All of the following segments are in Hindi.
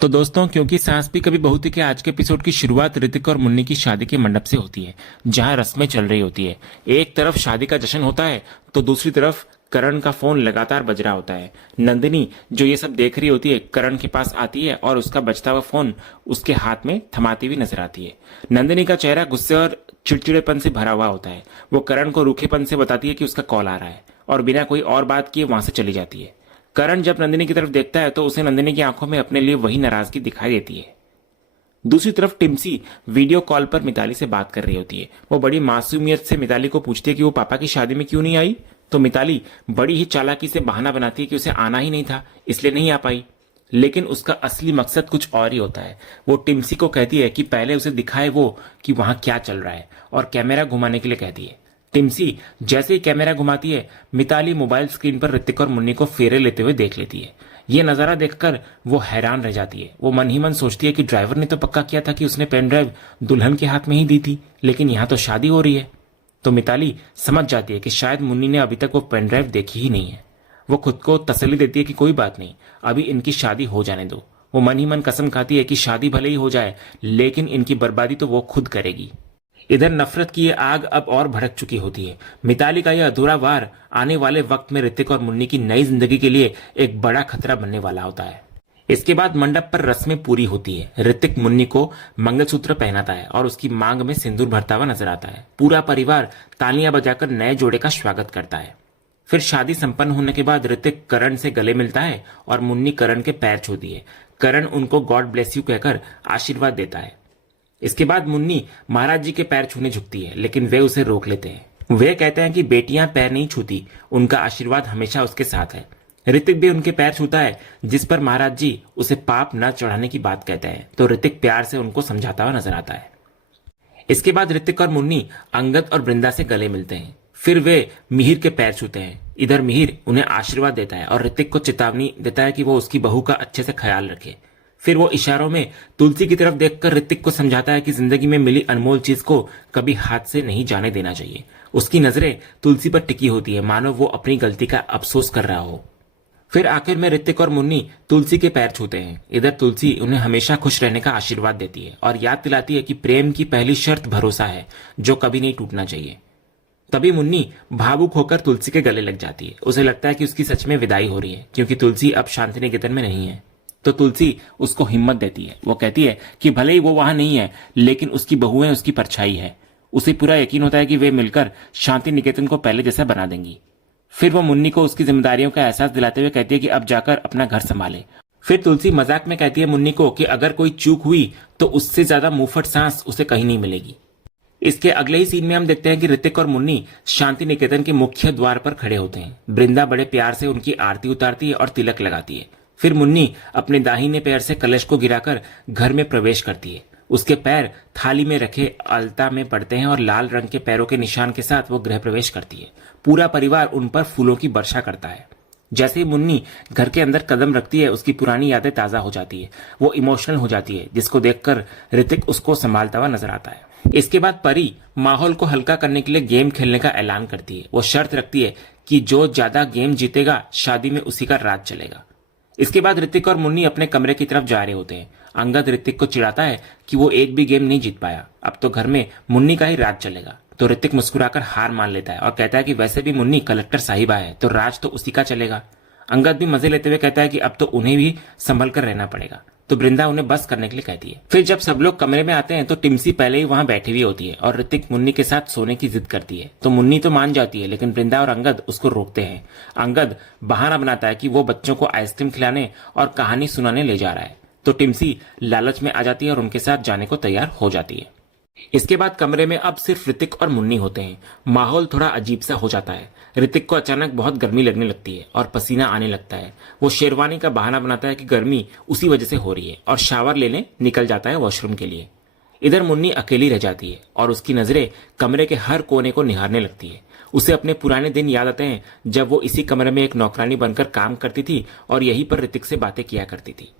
तो दोस्तों, क्योंकि सांस भी कभी बहू थी के आज के एपिसोड की शुरुआत ऋतिक और मुन्नी की शादी के मंडप से होती है, जहां रस्में चल रही होती है। एक तरफ शादी का जश्न होता है तो दूसरी तरफ करण का फोन लगातार बज रहा होता है। नंदिनी जो ये सब देख रही होती है, करण के पास आती है और उसका बजता हुआ फोन उसके हाथ में थमाती हुई नजर आती है। नंदिनी का चेहरा गुस्से और चिड़चिड़ेपन से भरा हुआ होता है। वो करण को रूखेपन से बताती है कि उसका कॉल आ रहा है और बिना कोई और बात किए वहां से चली जाती है। करण जब नंदिनी की तरफ देखता है तो उसे नंदिनी की आंखों में अपने लिए वही नाराजगी दिखाई देती है। दूसरी तरफ टिम्सी वीडियो कॉल पर मिताली से बात कर रही होती है। वो बड़ी मासूमियत से मिताली को पूछती है कि वो पापा की शादी में क्यों नहीं आई। तो मिताली बड़ी ही चालाकी से बहाना बनाती है कि उसे आना ही नहीं था, इसलिए नहीं आ पाई। लेकिन उसका असली मकसद कुछ और ही होता है। वो टिम्सी को कहती है कि पहले उसे दिखाए वो कि वहां क्या चल रहा है, और कैमरा घुमाने के लिए कहती है। टिम्सी जैसे ही कैमरा घुमाती है, मिताली मोबाइल स्क्रीन पर ऋतिक और मुन्नी को फेरे लेते हुए देख लेती है। ये नजारा देखकर वो हैरान रह जाती है। वो मन ही मन सोचती है कि ड्राइवर ने तो पक्का किया था कि उसने पेन ड्राइव दुल्हन के हाथ में ही दी थी, लेकिन यहाँ तो शादी हो रही है। तो मिताली समझ जाती है कि शायद मुन्नी ने अभी तक वो पेन ड्राइव देखी ही नहीं है। वो खुद को तसल्ली देती है कि कोई बात नहीं, अभी इनकी शादी हो जाने दो। वो मन ही मन कसम खाती है कि शादी भले ही हो जाए, लेकिन इनकी बर्बादी तो वो खुद करेगी। इधर नफरत की ये आग अब और भड़क चुकी होती है। मिताली का यह अधूरा वार आने वाले वक्त में ऋतिक और मुन्नी की नई जिंदगी के लिए एक बड़ा खतरा बनने वाला होता है। इसके बाद मंडप पर रस्में पूरी होती है। ऋतिक मुन्नी को मंगलसूत्र पहनाता है और उसकी मांग में सिंदूर भरता हुआ नजर आता है। पूरा परिवार तालियां बजाकर नए जोड़े का स्वागत करता है। फिर शादी संपन्न होने के बाद ऋतिक करण से गले मिलता है और मुन्नी करण के पैर छूती है। करण उनको गॉड ब्लेस यू कहकर आशीर्वाद देता है। इसके बाद मुन्नी महाराज जी के पैर छूने झुकती है, लेकिन वे उसे रोक लेते हैं। वे कहते हैं कि बेटियां पैर नहीं छूती, उनका आशीर्वाद हमेशा उसके साथ है। ऋतिक भी उनके पैर छूता है, जिस पर महाराज जी उसे पाप न चढ़ाने की बात कहते हैं। तो ऋतिक प्यार से उनको समझाता हुआ नजर आता है। इसके बाद ऋतिक और मुन्नी अंगद और वृंदा से गले मिलते हैं। फिर वे मिहिर के पैर छूते हैं। इधर मिहिर उन्हें आशीर्वाद देता है और ऋतिक को चेतावनी देता है कि वो उसकी बहू का अच्छे से ख्याल रखे। फिर वो इशारों में तुलसी की तरफ देखकर ऋतिक को समझाता है कि जिंदगी में मिली अनमोल चीज को कभी हाथ से नहीं जाने देना चाहिए। उसकी नजरें तुलसी पर टिकी होती है, मानो वो अपनी गलती का अफसोस कर रहा हो। फिर आखिर में ऋतिक और मुन्नी तुलसी के पैर छूते हैं। इधर तुलसी उन्हें हमेशा खुश रहने का आशीर्वाद देती है और याद दिलाती है कि प्रेम की पहली शर्त भरोसा है, जो कभी नहीं टूटना चाहिए। तभी मुन्नी भावुक होकर तुलसी के गले लग जाती है। उसे लगता है कि उसकी सच में विदाई हो रही है, क्योंकि तुलसी अब शांति निकेतन में नहीं है। तो तुलसी उसको हिम्मत देती है। वो कहती है कि भले ही वो वहां नहीं है, लेकिन उसकी बहुएं उसकी परछाई है। उसे पूरा यकीन होता है कि वे मिलकर शांति निकेतन को पहले जैसा बना देंगी। फिर वो मुन्नी को उसकी जिम्मेदारियों का एहसास दिलाते हुए कहती है कि अब जाकर अपना घर संभाले। फिर तुलसी मजाक में कहती है मुन्नी को कि अगर कोई चूक हुई तो उससे ज्यादा मुंहफट सांस उसे कहीं नहीं मिलेगी। इसके अगले ही सीन में हम देखते हैं कि ऋतिक और मुन्नी शांति निकेतन के मुख्य द्वार पर खड़े होते हैं। वृंदा बड़े प्यार से उनकी आरती उतारती है और तिलक लगाती है। फिर मुन्नी अपने दाहिने पैर से कलश को गिराकर घर में प्रवेश करती है। उसके पैर थाली में रखे अलता में पड़ते हैं और लाल रंग के पैरों के निशान के साथ वो गृह प्रवेश करती है। पूरा परिवार उन पर फूलों की वर्षा करता है। जैसे ही मुन्नी घर के अंदर कदम रखती है, उसकी पुरानी यादें ताजा हो जाती है। वो इमोशनल हो जाती है, जिसको देखकर ऋतिक उसको संभालता हुआ नजर आता है। इसके बाद परी माहौल को हल्का करने के लिए गेम खेलने का ऐलान करती है। वो शर्त रखती है कि जो ज्यादा गेम जीतेगा शादी में उसी का राज चलेगा। इसके बाद ऋतिक और मुन्नी अपने कमरे की तरफ जा रहे होते हैं। अंगद ऋतिक को चिढ़ाता है कि वो एक भी गेम नहीं जीत पाया, अब तो घर में मुन्नी का ही राज चलेगा। तो ऋतिक मुस्कुराकर हार मान लेता है और कहता है कि वैसे भी मुन्नी कलेक्टर साहिबा है, तो राज तो उसी का चलेगा। अंगद भी मजे लेते हुए कहता है कि अब तो उन्हें भी संभल कर रहना पड़ेगा। तो वृंदा उन्हें बस करने के लिए कहती है। फिर जब सब लोग कमरे में आते हैं तो टिम्सी पहले ही वहां बैठी हुई होती है और ऋतिक मुन्नी के साथ सोने की जिद करती है। तो मुन्नी तो मान जाती है, लेकिन वृंदा और अंगद उसको रोकते हैं। अंगद बहाना बनाता है कि वो बच्चों को आइसक्रीम खिलाने और कहानी सुनाने ले जा रहा है। तो टिम्सी लालच में आ जाती है और उनके साथ जाने को तैयार हो जाती है। इसके बाद कमरे में अब सिर्फ ऋतिक और मुन्नी होते हैं। माहौल थोड़ा अजीब सा हो जाता है। ऋतिक को अचानक बहुत गर्मी लगने लगती है और पसीना आने लगता है। वो शेरवानी का बहाना बनाता है कि गर्मी उसी वजह से हो रही है और शावर लेने निकल जाता है वॉशरूम के लिए। इधर मुन्नी अकेली रह जाती है और उसकी नजरें कमरे के हर कोने को निहारने लगती है। उसे अपने पुराने दिन याद आते हैं, जब वो इसी कमरे में एक नौकरानी बनकर काम करती थी और यहीं पर ऋतिक से बातें किया करती थी।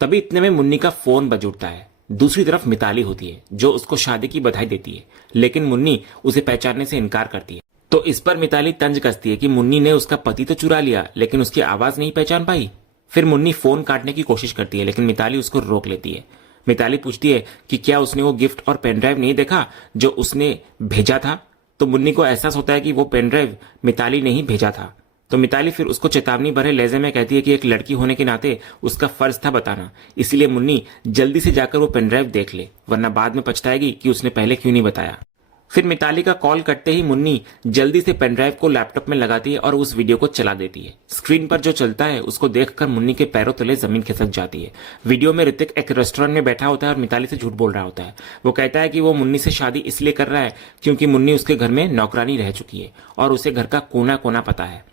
तभी इतने में मुन्नी का फोन बज उठता है। दूसरी तरफ मिताली होती है, जो उसको शादी की बधाई देती है, लेकिन मुन्नी उसे पहचानने से इनकार करती है। तो इस पर मिताली तंज कसती है कि मुन्नी ने उसका पति तो चुरा लिया, लेकिन उसकी आवाज नहीं पहचान पाई। फिर मुन्नी फोन काटने की कोशिश करती है, लेकिन मिताली उसको रोक लेती है। मिताली पूछती है कि क्या उसने वो गिफ्ट और पेन ड्राइव नहीं देखा जो उसने भेजा था। तो मुन्नी को एहसास होता है कि वो पेन ड्राइव मिताली ने ही भेजा था। तो मिताली फिर उसको चेतावनी भरे लहजे में कहती है कि एक लड़की होने के नाते उसका फर्ज था बताना, इसलिए मुन्नी जल्दी से जाकर वो पेन ड्राइव देख ले, वरना बाद में पछताएगी कि उसने पहले क्यों नहीं बताया। फिर मिताली का कॉल कटते ही मुन्नी जल्दी से पेन ड्राइव को लैपटॉप में लगाती है और उस वीडियो को चला देती है। स्क्रीन पर जो चलता है उसको देखकर मुन्नी के पैरों तले जमीन खिसक जाती है। वीडियो में ऋतिक एक रेस्टोरेंट में बैठा होता है और मिताली से झूठ बोल रहा होता है। वो कहता है कि वो मुन्नी से शादी इसलिए कर रहा है क्योंकि मुन्नी उसके घर में नौकरानी रह चुकी है और उसे घर का कोना कोना पता है।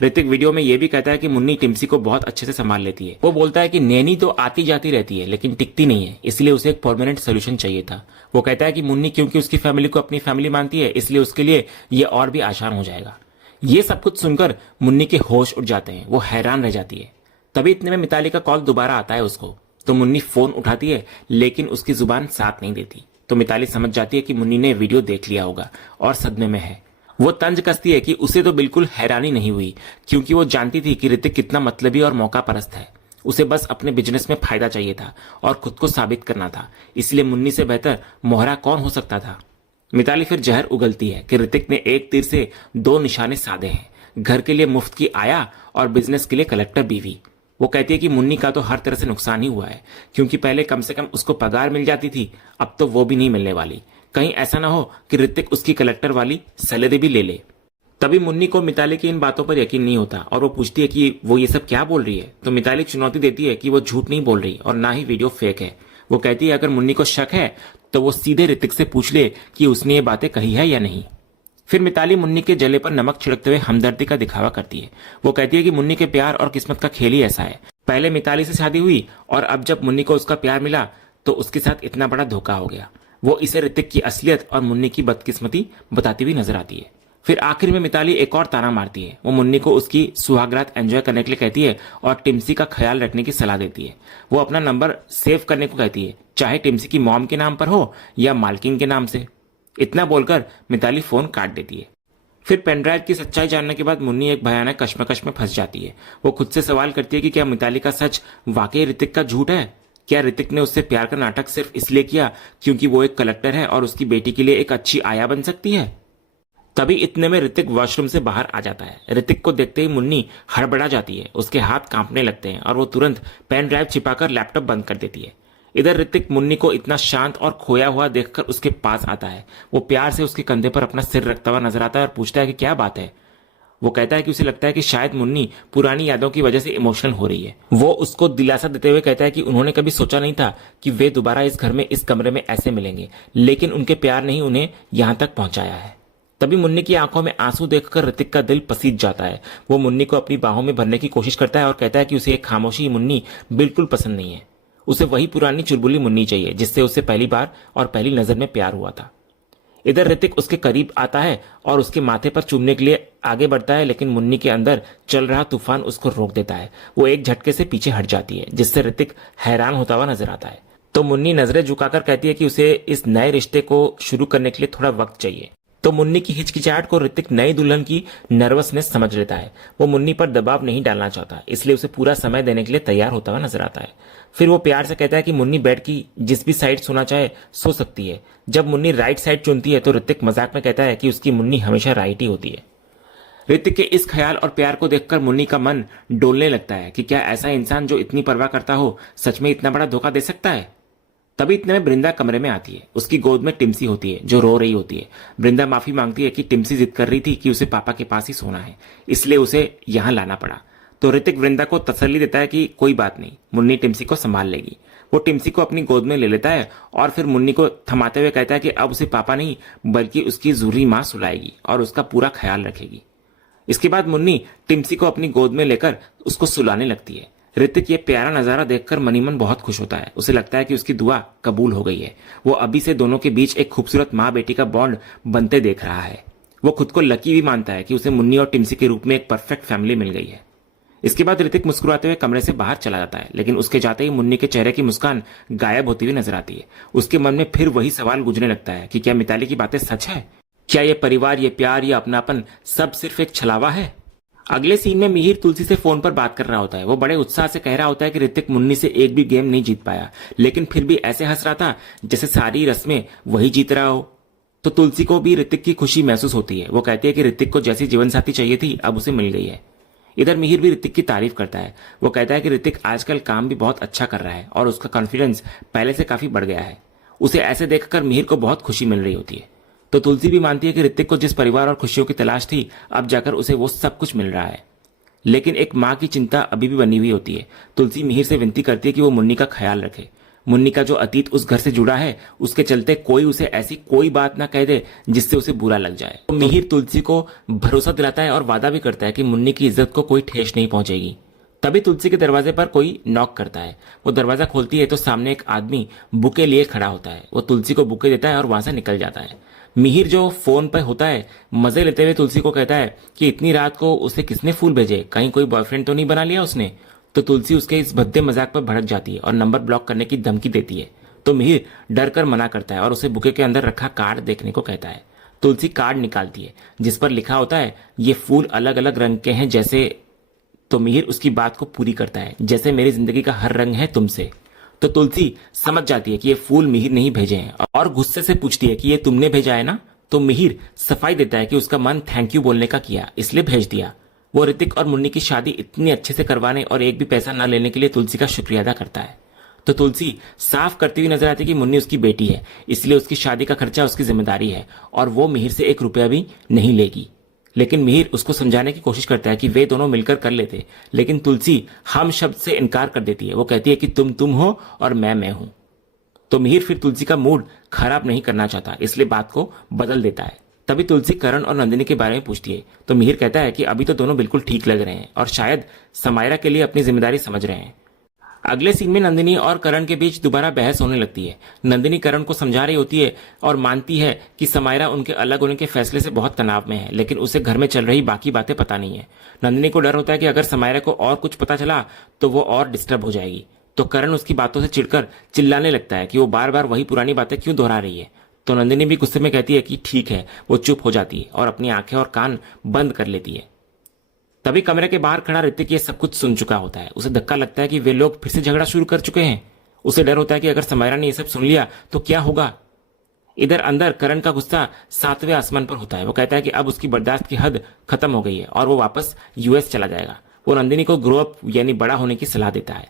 ऋतिक वीडियो में यह भी कहता है कि मुन्नी टिम्सी को बहुत अच्छे से संभाल लेती है। वो बोलता है कि नैनी तो आती जाती रहती है लेकिन टिकती नहीं है, इसलिए उसे एक परमानेंट सोल्यूशन चाहिए था। वो कहता है कि मुन्नी क्योंकि उसकी फैमिली को अपनी फैमिली मानती है, इसलिए उसके लिए ये और भी आसान हो जाएगा। ये सब कुछ सुनकर मुन्नी के होश उड़ जाते हैं, वो हैरान रह जाती है। तभी इतने में मिताली का कॉल दोबारा आता है उसको, तो मुन्नी फोन उठाती है लेकिन उसकी जुबान साथ नहीं देती। तो मिताली समझ जाती है कि मुन्नी ने वीडियो देख लिया होगा और सदमे में है। वो तंज कसती है कि उसे तो बिल्कुल हैरानी नहीं हुई, क्योंकि वो जानती थी कि ऋतिक कितना मतलबी और मौका परस्त है। उसे बस अपने बिजनेस में फायदा चाहिए था और खुद को साबित करना था, इसलिए मुन्नी से बेहतर मोहरा कौन हो सकता था। मिताली फिर जहर उगलती है कि ऋतिक ने एक तीर से दो निशाने साधे हैं, घर के लिए मुफ्त की आया और बिजनेस के लिए कलेक्टर बीवी। वो कहती है कि मुन्नी का तो हर तरह से नुकसान ही हुआ है, क्योंकि पहले कम से कम उसको पगार मिल जाती थी, अब तो वो भी नहीं मिलने वाली। कहीं ऐसा ना हो कि ऋतिक उसकी कलेक्टर वाली सैलरी भी ले ले। तभी मुन्नी को मिताली की इन बातों पर यकीन नहीं होता और वो पूछती है कि वो ये सब क्या बोल रही है। तो मिताली चुनौती देती है कि वो झूठ नहीं बोल रही और ना ही वीडियो फेक है। वो कहती है अगर मुन्नी को शक है तो वो सीधे ऋतिक से पूछ ले कि उसने ये बातें कही है या नहीं। फिर मिताली मुन्नी के जले पर नमक छिड़कते हुए हमदर्दी का दिखावा करती है। वो कहती है कि मुन्नी के प्यार और किस्मत का खेल ही ऐसा है। पहले मिताली से शादी हुई और अब जब मुन्नी को उसका प्यार मिला तो उसके साथ इतना बड़ा धोखा हो गया। वो इसे ऋतिक की असलियत और मुन्नी की बदकिस्मती बताती हुई नजर आती है। फिर आखिर में मिताली एक और ताना मारती है। वो मुन्नी को उसकी सुहागरात एंजॉय करने के लिए कहती है और टिम्सी का ख्याल रखने की सलाह देती है। वो अपना नंबर सेव करने को कहती है, चाहे टिम्सी की मॉम के नाम पर हो या मालकिन के नाम से। इतना बोलकर मिताली फोन काट देती है। फिर पेनड्राइव की सच्चाई जानने के बाद मुन्नी एक भयानक कश्मकश में फंस जाती है। वो खुद से सवाल करती है कि क्या मिताली का सच वाकई ऋतिक का झूठ है। क्या ऋतिक ने उससे प्यार का नाटक सिर्फ इसलिए किया क्योंकि वो एक कलेक्टर है और उसकी बेटी के लिए एक अच्छी आया बन सकती है। तभी इतने में ऋतिक वॉशरूम से बाहर आ जाता है। ऋतिक को देखते ही मुन्नी हड़बड़ा जाती है, उसके हाथ कांपने लगते हैं और वो तुरंत पेन ड्राइव छिपाकर लैपटॉप बंद कर देती है। इधर ऋतिक मुन्नी को इतना शांत और खोया हुआ देखकर उसके पास आता है। वो प्यार से उसके कंधे पर अपना सिर रखता हुआ नजर आता है और पूछता है कि क्या बात है। वो कहता है कि उसे लगता है कि शायद मुन्नी पुरानी यादों की वजह से इमोशनल हो रही है। वो उसको दिलासा देते हुए कहता है कि उन्होंने कभी सोचा नहीं था कि वे दोबारा इस घर में, इस कमरे में ऐसे मिलेंगे, लेकिन उनके प्यार ने ही उन्हें यहां तक पहुंचाया है। तभी मुन्नी की आंखों में आंसू देखकर ऋतिक का दिल पसीज जाता है। वो मुन्नी को अपनी बाहों में भरने की कोशिश करता है और कहता है कि उसे एक खामोशी मुन्नी बिल्कुल पसंद नहीं है। उसे वही पुरानी चुलबुली मुन्नी चाहिए जिससे उसे पहली बार और पहली नजर में प्यार हुआ था। इधर ऋतिक उसके करीब आता है और उसके माथे पर चूमने के लिए आगे बढ़ता है, लेकिन मुन्नी के अंदर चल रहा तूफान उसको रोक देता है। वो एक झटके से पीछे हट जाती है, जिससे ऋतिक हैरान होता हुआ नजर आता है। तो मुन्नी नजरें झुकाकर कहती है कि उसे इस नए रिश्ते को शुरू करने के लिए थोड़ा वक्त चाहिए। तो मुन्नी की हिचकिचाहट को ऋतिक नई दुल्हन की नर्वसनेस समझ लेता है। वो मुन्नी पर दबाव नहीं डालना चाहता, इसलिए उसे पूरा समय देने के लिए तैयार होता हुआ नजर आता है। फिर वो प्यार से कहता है कि मुन्नी बेड की जिस भी साइड सोना चाहे सो सकती है। जब मुन्नी राइट साइड चुनती है तो ऋतिक मजाक में कहता है कि उसकी मुन्नी हमेशा राइट ही होती है। ऋतिक के इस ख्याल और प्यार को देखकर मुन्नी का मन डोलने लगता है कि क्या ऐसा इंसान जो इतनी परवाह करता हो सच में इतना बड़ा धोखा दे सकता है। तभी इतने में बृंदा कमरे में आती है। उसकी गोद में टिम्सी होती है जो रो रही होती है। बृंदा माफी मांगती है कि टिम्सी जिद कर रही थी कि उसे पापा के पास ही सोना है, इसलिए उसे यहां लाना पड़ा। तो ऋतिक वृंदा को तसल्ली देता है कि कोई बात नहीं, मुन्नी टिम्सी को संभाल लेगी। वो टिम्सी को अपनी गोद में ले लेता है और फिर मुन्नी को थमाते हुए कहता है कि अब उसे पापा नहीं बल्कि उसकी जूरी मां सुलाएगी और उसका पूरा ख्याल रखेगी। इसके बाद मुन्नी टिम्सी को अपनी गोद में लेकर उसको सुलाने लगती है। ऋतिक ये प्यारा नजारा देखकर मनी मन बहुत खुश होता है। उसे लगता है कि उसकी दुआ कबूल हो गई है। वो अभी से दोनों के बीच एक खूबसूरत माँ बेटी का बॉन्ड बनते देख रहा है। वो खुद को लकी भी मानता है कि उसे मुन्नी और टिम्सी के रूप में एक परफेक्ट फैमिली मिल गई है। इसके बाद ऋतिक मुस्कुराते हुए कमरे से बाहर चला जाता है, लेकिन उसके जाते ही मुन्नी के चेहरे की मुस्कान गायब होती हुई नजर आती है। उसके मन में फिर वही सवाल गूंजने लगता है कि क्या मिताली की बातें सच है। क्या ये परिवार, ये प्यार, ये अपनापन सब सिर्फ एक छलावा है। अगले सीन में मिहिर तुलसी से फोन पर बात कर रहा होता है। वो बड़े उत्साह से कह रहा होता है कि ऋतिक मुन्नी से एक भी गेम नहीं जीत पाया, लेकिन फिर भी ऐसे हंस रहा था जैसे सारी रस्में वही जीत रहा हो। तो तुलसी को भी ऋतिक की खुशी महसूस होती है। वो कहती है कि ऋतिक को जैसी जीवन साथी चाहिए थी अब उसे मिल गई है। इधर मिहिर भी ऋतिक की तारीफ करता है। वो कहता है कि ऋतिक आजकल काम भी बहुत अच्छा कर रहा है और उसका कॉन्फिडेंस पहले से काफी बढ़ गया है। उसे ऐसे देखकर मिहिर को बहुत खुशी मिल रही होती है। तो तुलसी भी मानती है कि ऋतिक को जिस परिवार और खुशियों की तलाश थी अब जाकर उसे वो सब कुछ मिल रहा है, लेकिन एक माँ की चिंता अभी भी बनी हुई होती है। तुलसी मिहिर से विनती करती है कि वो मुन्नी का ख्याल रखे। मुन्नी का जो अतीत उस घर से जुड़ा है उसके चलते कोई उसे ऐसी कोई बात ना कह दे जिससे उसे बुरा लग जाए। तो मिहिर तुलसी को भरोसा दिलाता है और वादा भी करता है कि मुन्नी की इज्जत को कोई ठेस नहीं पहुंचेगी। तभी तुलसी के दरवाजे पर कोई नॉक करता है। वो दरवाजा खोलती है तो सामने एक आदमी बुके लिए खड़ा होता है। वो तुलसी को बुके देता है और वहां से निकल जाता है। मिहिर जो फोन पर होता है मजे लेते हुए तुलसी को कहता है कि इतनी रात को उसे किसने फूल भेजे, कहीं कोई बॉयफ्रेंड तो नहीं बना लिया उसने। तो तुलसी उसके इस भद्दे मजाक पर भड़क जाती है और नंबर ब्लॉक करने की धमकी देती है। तो मिहिर डर कर मना करता है और उसे बुके के अंदर रखा कार्ड देखने को कहता है। तुलसी कार्ड निकालती है जिस पर लिखा होता है ये फूल अलग अलग रंग के हैं जैसे। तो मिहिर उसकी बात को पूरी करता है, जैसे मेरी जिंदगी का हर रंग है तुमसे। तो तुलसी समझ जाती है कि ये फूल मिहिर ने ही भेजे हैं और गुस्से से पूछती है कि ये तुमने भेजा है ना। तो मिहिर सफाई देता है कि उसका मन थैंक यू बोलने का किया इसलिए भेज दिया। वो ऋतिक और मुन्नी की शादी इतनी अच्छे से करवाने और एक भी पैसा न लेने के लिए तुलसी का शुक्रिया अदा करता है। तो तुलसी साफ करती हुई नजर आती है कि मुन्नी उसकी बेटी है, इसलिए उसकी शादी का खर्चा उसकी जिम्मेदारी है और वो मिहिर से 1 रुपया भी नहीं लेगी। लेकिन मिहिर उसको समझाने की कोशिश करता है कि वे दोनों मिलकर कर लेते, लेकिन तुलसी हम शब्द से इनकार कर देती है। वो कहती है कि तुम हो और मैं हूं। तो मिहिर फिर तुलसी का मूड खराब नहीं करना चाहता, इसलिए बात को बदल देता है। तभी तुलसी करण और नंदिनी के बारे में पूछती है। तो मिहिर कहता है कि अभी तो दोनों बिल्कुल ठीक लग रहे हैं और शायद समायरा के लिए अपनी जिम्मेदारी समझ रहे हैं। अगले सीन में नंदिनी और करण के बीच दोबारा बहस होने लगती है। नंदिनी करण को समझा रही होती है और मानती है कि समायरा उनके अलग होने के फैसले से बहुत तनाव में है, लेकिन उसे घर में चल रही बाकी बातें पता नहीं है। नंदिनी को डर होता है कि अगर समायरा को और कुछ पता चला तो वो और डिस्टर्ब हो जाएगी। तो करण उसकी बातों से चिढ़कर चिल्लाने लगता है कि वो बार बार वही पुरानी बातें क्यों दोहरा रही है। तो नंदिनी भी गुस्से में कहती है कि ठीक है। वो चुप हो जाती है और अपनी आंखें और कान बंद कर लेती है। तभी कमरे के बाहर खड़ा ऋतिक ये सब कुछ सुन चुका होता है। उसे धक्का लगता है कि वे लोग फिर से झगड़ा शुरू कर चुके हैं। उसे डर होता है कि अगर समायरा ने ये सब सुन लिया तो क्या होगा। इधर अंदर करण का गुस्सा 7वें आसमान पर होता है। वो कहता है कि अब उसकी बर्दाश्त की हद खत्म हो गई है और वो वापस यूएस चला जाएगा। वो नंदिनी को ग्रो अप यानी बड़ा होने की सलाह देता है।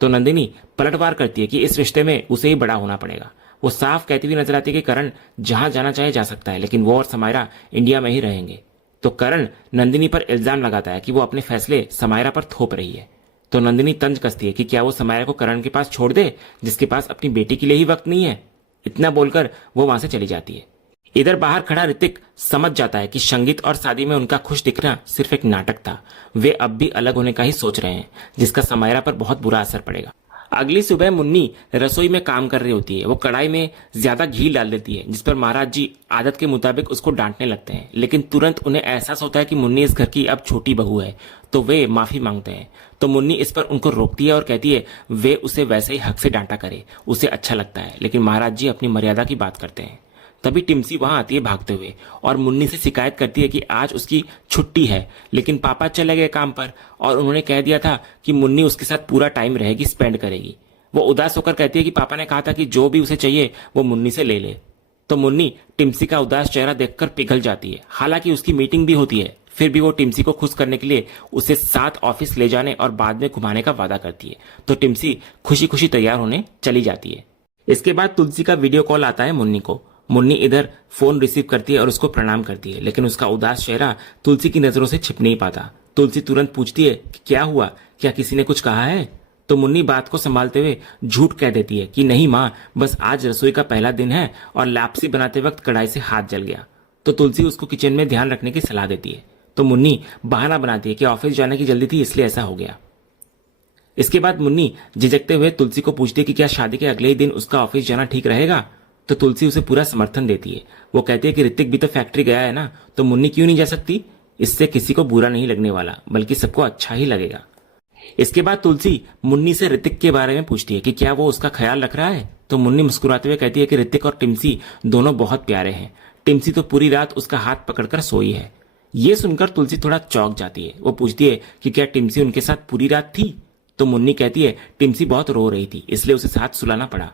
तो नंदिनी पलटवार करती है कि इस रिश्ते में उसे ही बड़ा होना पड़ेगा। वो साफ कहती हुई नजर आती है कि करण जहां जाना चाहे जा सकता है, लेकिन वो और समायरा इंडिया में ही रहेंगे। तो करण नंदिनी पर इल्जाम लगाता है कि वो अपने फैसले समायरा पर थोप रही है। तो नंदिनी तंज कसती है कि क्या वो समायरा को करण के पास छोड़ दे जिसके पास अपनी बेटी के लिए ही वक्त नहीं है। इतना बोलकर वो वहां से चली जाती है। इधर बाहर खड़ा ऋतिक समझ जाता है कि संगीत और शादी में उनका खुश दिखना सिर्फ एक नाटक था। वे अब भी अलग होने का ही सोच रहे हैं, जिसका समायरा पर बहुत बुरा असर पड़ेगा। अगली सुबह मुन्नी रसोई में काम कर रही होती है। वो कढ़ाई में ज्यादा घी डाल देती है, जिस पर महाराज जी आदत के मुताबिक उसको डांटने लगते हैं, लेकिन तुरंत उन्हें एहसास होता है कि मुन्नी इस घर की अब छोटी बहू है, तो वे माफी मांगते हैं। तो मुन्नी इस पर उनको रोकती है और कहती है वे उसे वैसे ही हक से डांटा करे, उसे अच्छा लगता है, लेकिन महाराज जी अपनी मर्यादा की बात करते हैं। तभी टिम्सी वहां आती है भागते हुए और मुन्नी से शिकायत करती है कि आज उसकी छुट्टी है, लेकिन पापा चले गए काम पर और उन्होंने कह दिया था कि मुन्नी उसके साथ पूरा टाइम रहेगी, स्पेंड करेगी। वो उदास होकर कहती है कि पापा ने कहा था कि जो भी उसे चाहिए वो मुन्नी से ले ले। तो मुन्नी टिम्सी का उदास चेहरा देखकर पिघल जाती है। हालांकि उसकी मीटिंग भी होती है, फिर भी वो टिम्सी को खुश करने के लिए उसे साथ ऑफिस ले जाने और बाद में घुमाने का वादा करती है। तो टिम्सी खुशी खुशी तैयार होने चली जाती है। इसके बाद तुलसी का वीडियो कॉल आता है मुन्नी को। मुन्नी इधर फोन रिसीव करती है और उसको प्रणाम करती है, लेकिन उसका उदास चेहरा तुलसी की नजरों से छिप नहीं पाता। तुलसी तुरंत पूछती है कि क्या हुआ, क्या किसी ने कुछ कहा है। तो मुन्नी बात को संभालते हुए झूठ कह देती है कि नहीं माँ, बस आज रसोई का पहला दिन है और लापसी बनाते वक्त कढ़ाई से हाथ जल गया। तो तुलसी उसको किचन में ध्यान रखने की सलाह देती है। तो मुन्नी बहाना बनाती है कि ऑफिस जाने की जल्दी थी इसलिए ऐसा हो गया। इसके बाद मुन्नी झिझकते हुए तुलसी को पूछती है कि क्या शादी के अगले ही दिन उसका ऑफिस जाना ठीक रहेगा। तो तुलसी उसे पूरा समर्थन देती है। वो कहती है कि ऋतिक भी तो फैक्ट्री गया है ना, तो मुन्नी क्यों नहीं जा सकती। इससे किसी को बुरा नहीं लगने वाला, बल्कि सबको अच्छा ही लगेगा। इसके बाद तुलसी मुन्नी से ऋतिक के बारे में पूछती है कि क्या वो उसका ख्याल रख रहा है। तो मुन्नी मुस्कुराते हुए कहती है कि ऋतिक और टिम्सी दोनों बहुत प्यारे हैं। टिम्सी तो पूरी रात उसका हाथ पकड़कर सोई है। ये सुनकर तुलसी थोड़ा चौंक जाती है। वो पूछती है कि क्या टिम्सी उनके साथ पूरी रात थी? तो मुन्नी कहती है टिम्सी बहुत रो रही थी, इसलिए उसे साथ सुलाना पड़ा।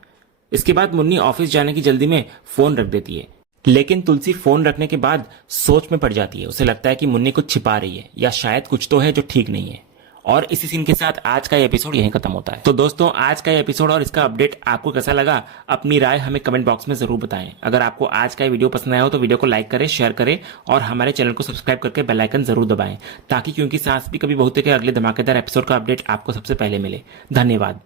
इसके बाद मुन्नी ऑफिस जाने की जल्दी में फोन रख देती है, लेकिन तुलसी फोन रखने के बाद सोच में पड़ जाती है। उसे लगता है कि मुन्नी कुछ छिपा रही है या शायद कुछ तो है जो ठीक नहीं है। और इसी सीन के साथ आज का एपिसोड यहीं खत्म होता है। तो दोस्तों, आज का एपिसोड और इसका अपडेट आपको कैसा लगा, अपनी राय हमें कमेंट बॉक्स में जरूर बताएं। अगर आपको आज का वीडियो पसंद आया हो तो वीडियो को लाइक करें, शेयर करें और हमारे चैनल को सब्सक्राइब करके बेल आइकन जरूर दबाएं, ताकि क्योंकि सास भी कभी बहुत के अगले धमाकेदार एपिसोड का अपडेट आपको सबसे पहले मिले। धन्यवाद।